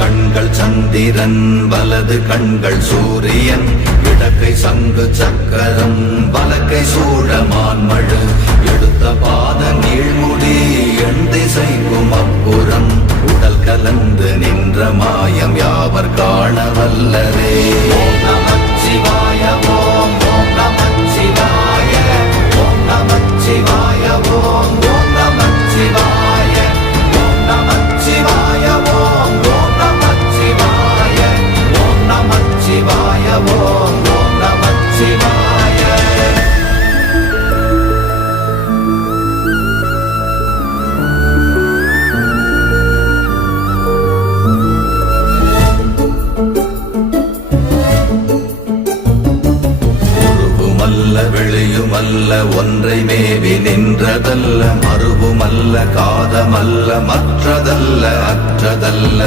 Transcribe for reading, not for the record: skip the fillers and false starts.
கண்கள் சந்திரன் வலது கண்கள் சூரியன் இடக்கை சங்கு சக்கரம் வலக்கை சூழமான்மழு எடுத்த பாத நீழ்முடி எண் திசைக்கும் அப்புறம் உடல் கலந்து நின்ற மாயம் யாவர் காண வல்லரே. ஓம் நமச்சிவாய ஓம் ஓம் நமச்சிவாய ஓம் நமச்சிவாய ஓம் ஓம் நமச்சிவாய ஓம் நமச்சிவாய ஓம் ஓம் நமச்சிவாய ஓம் நமச்சிவாய ஓம் ஓம் நமச்சிவாய. வெளியுமல்ல ஒன்றை மேவி நின்றதல்ல மறுவுமல்ல காதமல்ல மற்றதல்ல அற்றதல்ல